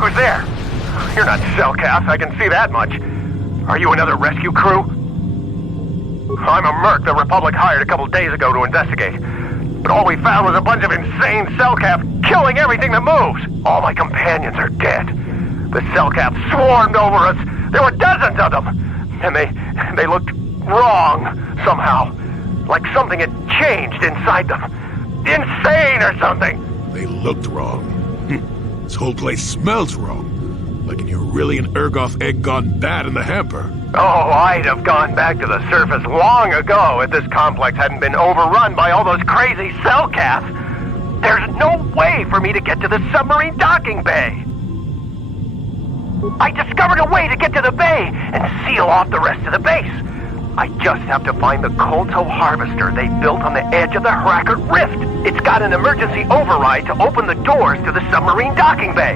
Who's there? You're not Cellcath, I can see that much. Are you another rescue crew? I'm a merc the Republic hired a couple days ago to investigate. But all we found was a bunch of insane Cellcath killing everything that moves. All my companions are dead. The Cellcath swarmed over us. There were dozens of them. And they looked wrong, somehow. Like something had changed inside them. Insane or something. They looked wrong. This whole place smells wrong. Like you're really an Ergoth egg gone bad in the hamper. Oh, I'd have gone back to the surface long ago if this complex hadn't been overrun by all those crazy Cellcaths. There's no way for me to get to the submarine docking bay. I discovered a way to get to the bay and seal off the rest of the base. I just have to find the KoTOR harvester they built on the edge of the Harakert Rift. It's got an emergency override to open the doors to the submarine docking bay.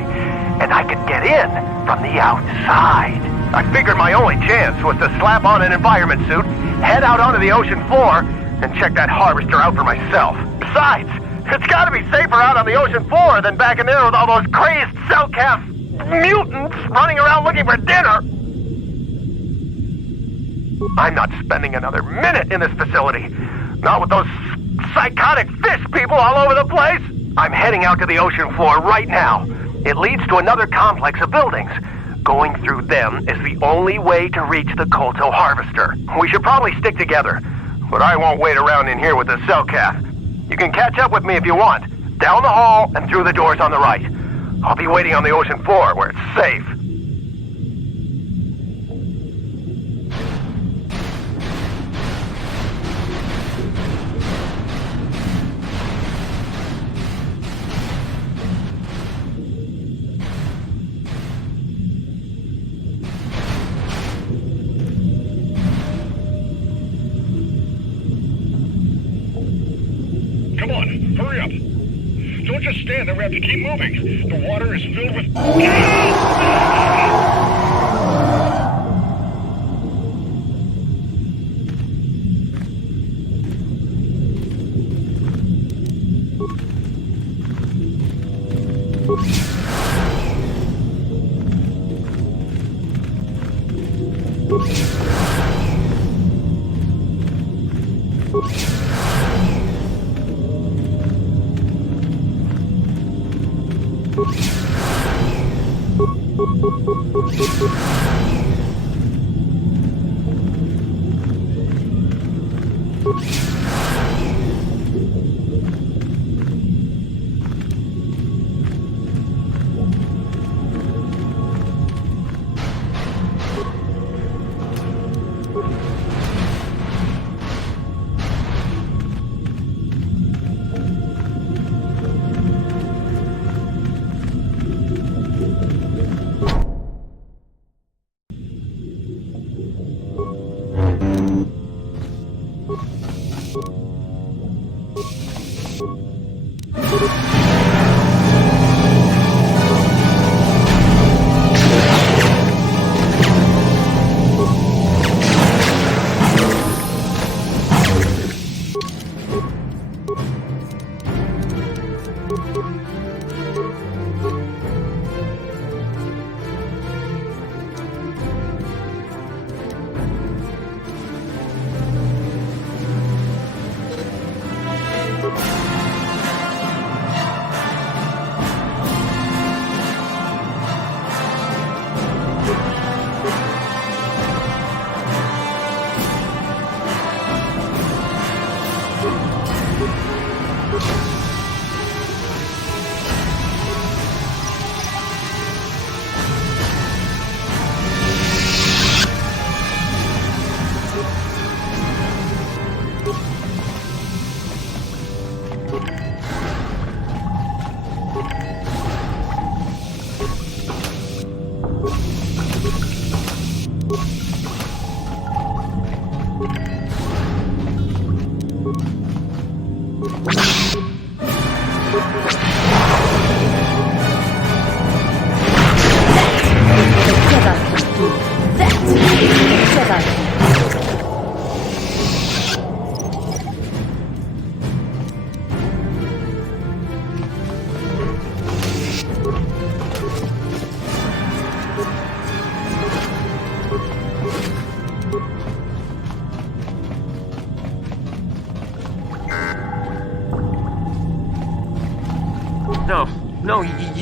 And I could get in from the outside. I figured my only chance was to slap on an environment suit, head out onto the ocean floor, and check that harvester out for myself. Besides, it's gotta be safer out on the ocean floor than back in there with all those crazed Cellcath mutants running around looking for dinner. I'm not spending another minute in this facility. Not with those psychotic fish people all over the place. I'm heading out to the ocean floor right now. It leads to another complex of buildings. Going through them is the only way to reach the KoTOR harvester. We should probably stick together, but I won't wait around in here with the Cellcath. You can catch up with me if you want. Down the hall and through the doors on the right. I'll be waiting on the ocean floor where it's safe. Come on, hurry up. Don't just stand there, we have to keep moving. The water is filled with...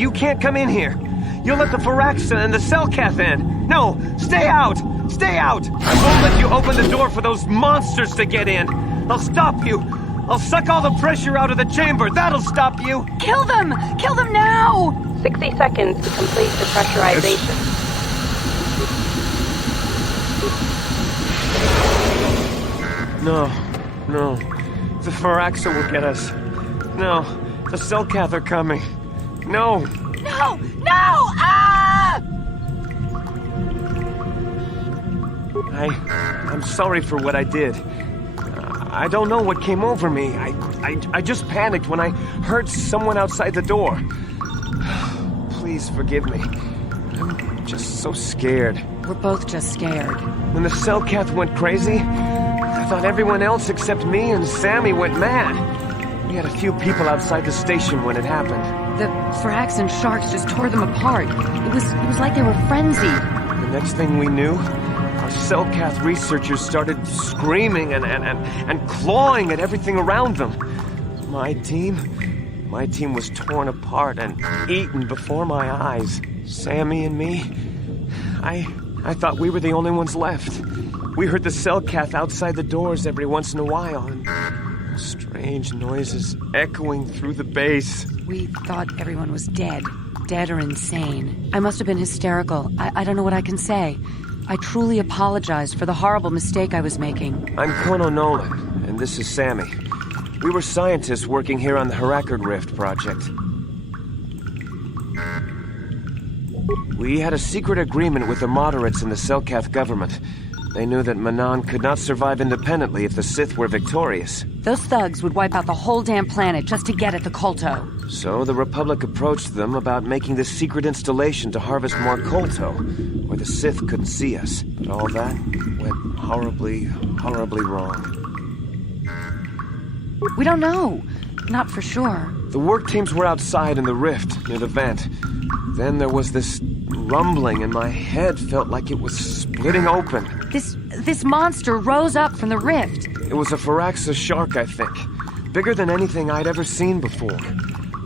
You can't come in here. You'll let the Phyraxa and the Selkath in. No, stay out! Stay out! I won't let you open the door for those monsters to get in. I'll stop you. I'll suck all the pressure out of the chamber. That'll stop you. Kill them! Kill them now! 60 seconds to complete the pressurization. No. The Phyraxa will get us. No, the Selkath are coming. No! No! Ah! I'm sorry for what I did. I don't know what came over me. I just panicked when I heard someone outside the door. Please forgive me. I'm just so scared. We're both just scared. When the Selkath went crazy, I thought everyone else except me and Sammy went mad. We had a few people outside the station when it happened. The Frax and Sharks just tore them apart. It was like they were frenzied. The next thing we knew, our Selkath researchers started screaming and clawing at everything around them. My team was torn apart and eaten before my eyes. Sammy and me, I thought we were the only ones left. We heard the Selkath outside the doors every once in a while, and strange noises echoing through the base. We thought everyone was dead or insane. I must have been hysterical. I don't know what I can say. I truly apologize for the horrible mistake I was making. I'm Kono Nolan, and this is Sammy. We were scientists working here on the Harakard Rift project. We had a secret agreement with the moderates in the Selkath government. They knew that Manan could not survive independently if the Sith were victorious. Those thugs would wipe out the whole damn planet just to get at the KoTOR. So the Republic approached them about making this secret installation to harvest more KoTOR, where the Sith couldn't see us. But all that went horribly wrong. We don't know. Not for sure. The work teams were outside in the rift, near the vent. Then there was this rumbling, and my head felt like it was splitting open. This monster rose up from the rift. It was a Phyraxa shark, I think. Bigger than anything I'd ever seen before.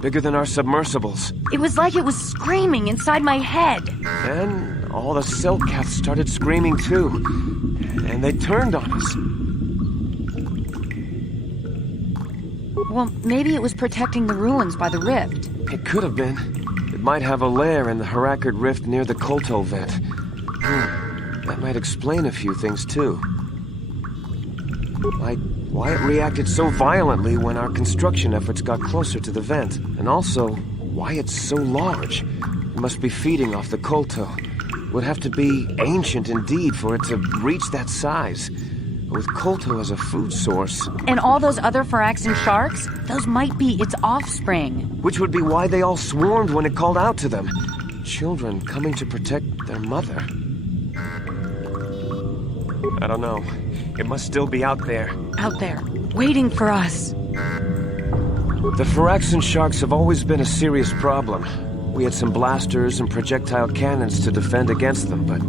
Bigger than our submersibles. It was like it was screaming inside my head. Then all the Selkaths started screaming too. And they turned on us. Well, maybe it was protecting the ruins by the rift. It could have been. It might have a lair in the Harakard Rift near the KoTOR vent. That might explain a few things, too. Like why it reacted so violently when our construction efforts got closer to the vent. And also, why it's so large. It must be feeding off the KoTOR. It would have to be ancient indeed for it to reach that size. But with KoTOR as a food source... And all those other Phyraxan sharks? Those might be its offspring. Which would be why they all swarmed when it called out to them. Children coming to protect their mother. I don't know. It must still be out there. Out there, waiting for us. The Phyraxan sharks have always been a serious problem. We had some blasters and projectile cannons to defend against them, but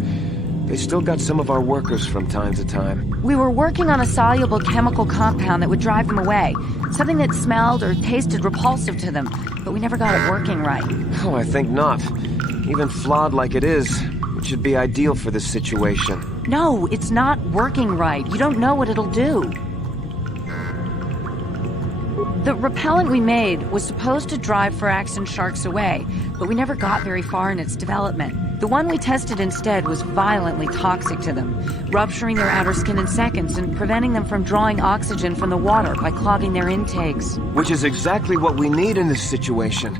they still got some of our workers from time to time. We were working on a soluble chemical compound that would drive them away. Something that smelled or tasted repulsive to them, but we never got it working right. Oh, I think not. Even flawed like it is, it should be ideal for this situation. No, it's not working right. You don't know what it'll do. The repellent we made was supposed to drive Phyraxan sharks away, but we never got very far in its development. The one we tested instead was violently toxic to them, rupturing their outer skin in seconds and preventing them from drawing oxygen from the water by clogging their intakes. Which is exactly what we need in this situation.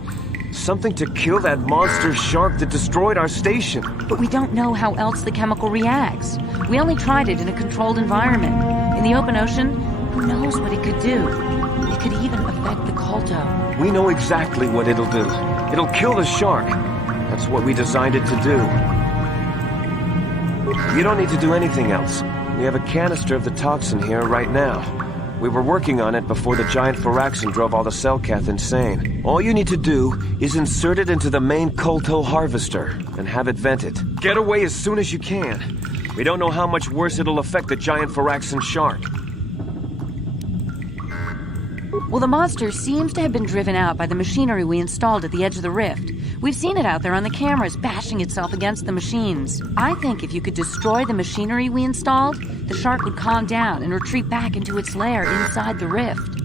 Something to kill that monster shark that destroyed our station. But we don't know how else the chemical reacts. We only tried it in a controlled environment. In the open ocean, who knows what it could do? It could even affect the KoTOR. We know exactly what it'll do. It'll kill the shark. That's what we designed it to do. You don't need to do anything else. We have a canister of the toxin here right now. We were working on it before the giant Phyraxan drove all the Selkath insane. All you need to do is insert it into the main KoTOR harvester and have it vented. Get away as soon as you can. We don't know how much worse it'll affect the giant Phyraxan shark. Well, the monster seems to have been driven out by the machinery we installed at the edge of the rift. We've seen it out there on the cameras, bashing itself against the machines. I think if you could destroy the machinery we installed, the shark would calm down and retreat back into its lair inside the rift.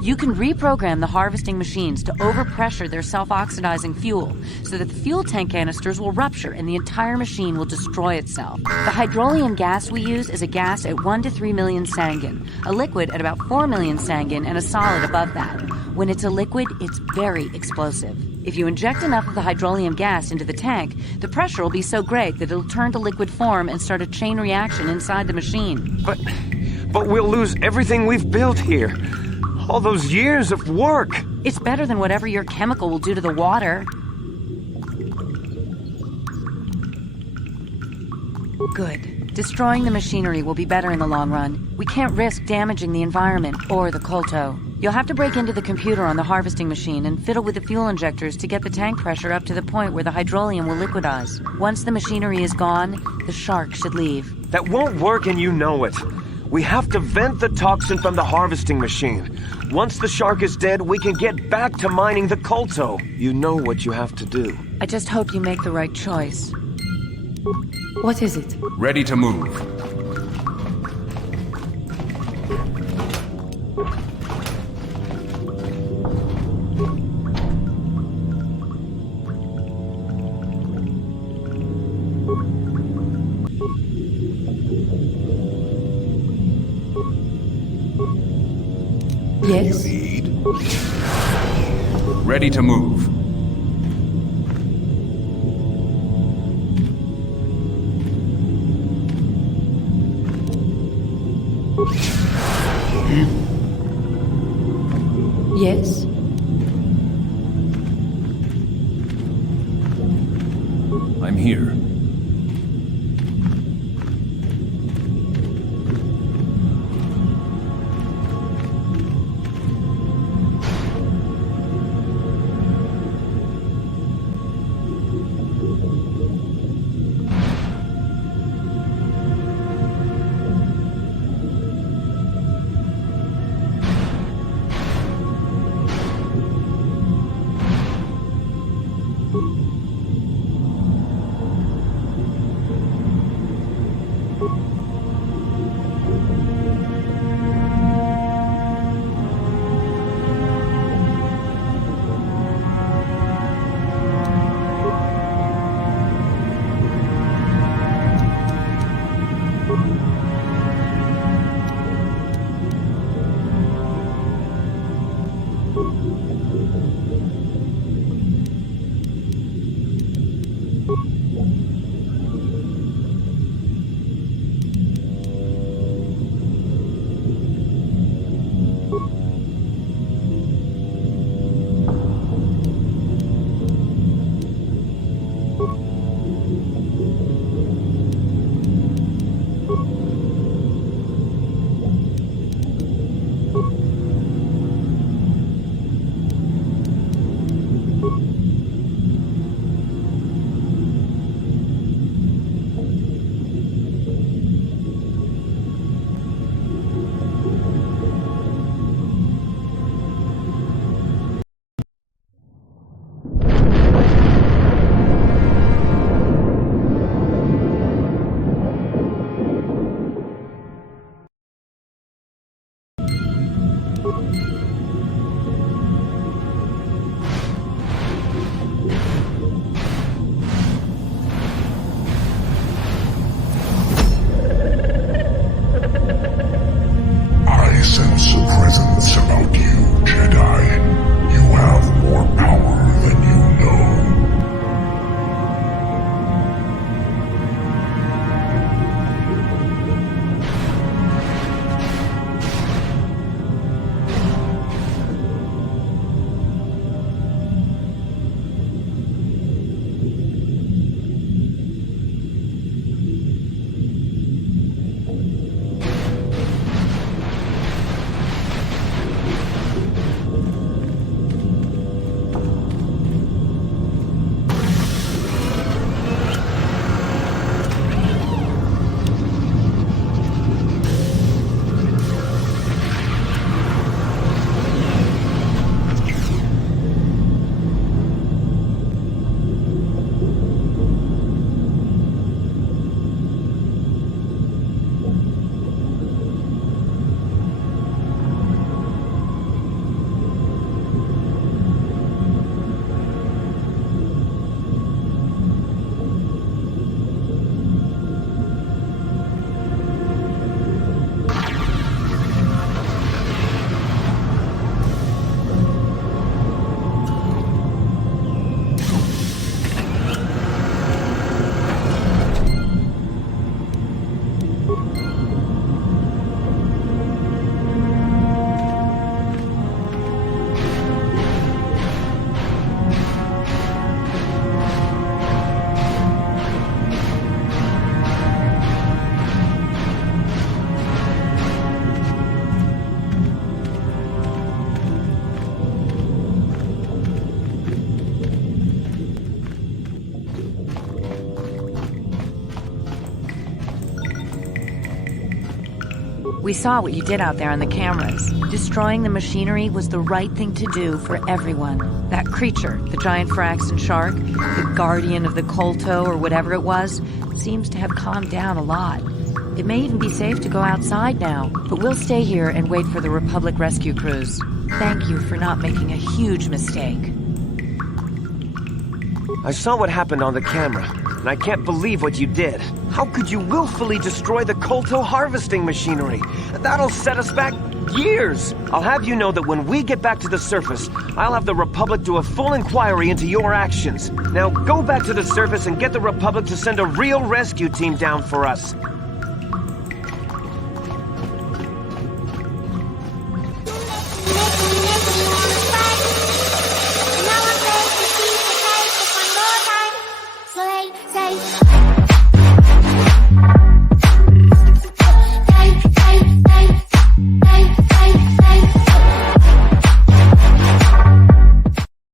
You can reprogram the harvesting machines to overpressure their self-oxidizing fuel so that the fuel tank canisters will rupture and the entire machine will destroy itself. The hydrolium gas we use is a gas at 1 to 3 million sangin, a liquid at about 4 million sangin, and a solid above that. When it's a liquid, it's very explosive. If you inject enough of the hydrolium gas into the tank, the pressure will be so great that it'll turn to liquid form and start a chain reaction inside the machine. But we'll lose everything we've built here. All those years of work. It's better than whatever your chemical will do to the water. Good. Destroying the machinery will be better in the long run. We can't risk damaging the environment or the KoTOR. You'll have to break into the computer on the harvesting machine and fiddle with the fuel injectors to get the tank pressure up to the point where the hydrolium will liquidize. Once the machinery is gone, the shark should leave. That won't work and you know it. We have to vent the toxin from the harvesting machine. Once the shark is dead, we can get back to mining the KoTOR. You know what you have to do. I just hope you make the right choice. What is it? Ready to move. Yes? Ready to move. Yes? I'm here. We saw what you did out there on the cameras. Destroying the machinery was the right thing to do for everyone. That creature, the giant Firaxan shark, the guardian of the KoTOR or whatever it was, seems to have calmed down a lot. It may even be safe to go outside now, but we'll stay here and wait for the Republic rescue crews. Thank you for not making a huge mistake. I saw what happened on the camera, and I can't believe what you did. How could you willfully destroy the KoTOR harvesting machinery? That'll set us back years. I'll have you know that when we get back to the surface, I'll have the Republic do a full inquiry into your actions. Now go back to the surface and get the Republic to send a real rescue team down for us.